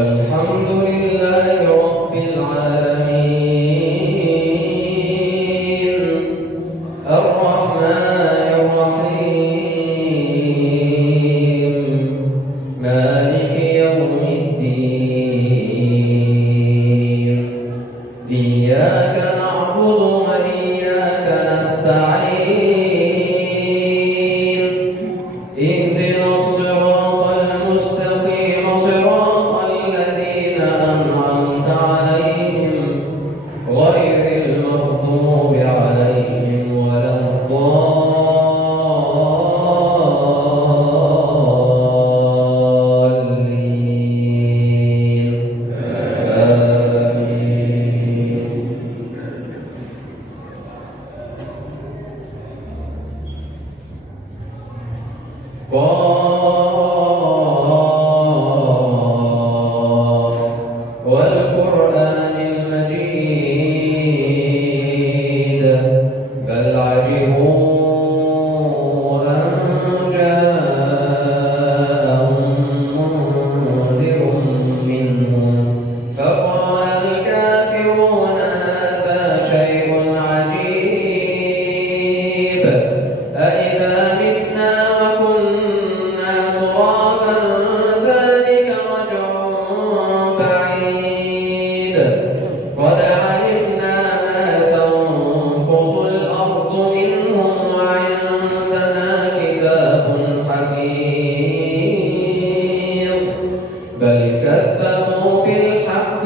الحمد لله رب العالمين الرحمن الرحيم مالك يوم الدين إياك نعبد وإياك نستعين اهدنا الصراط المستقيم صراط الذين أنعمت عليهم غير المغضوب عليهم ولا الضالين قاف والقرآن المجيد بل عجبوا أن جاءهم منذر منهم فقال الكافرون هذا شيء عجيب أإذا متنا وكنا ترابا ذلك رجع بعيد قد علمنا ما تنقص الأرض منهم وعندنا كتاب حفيظ بل كذبوا بالحق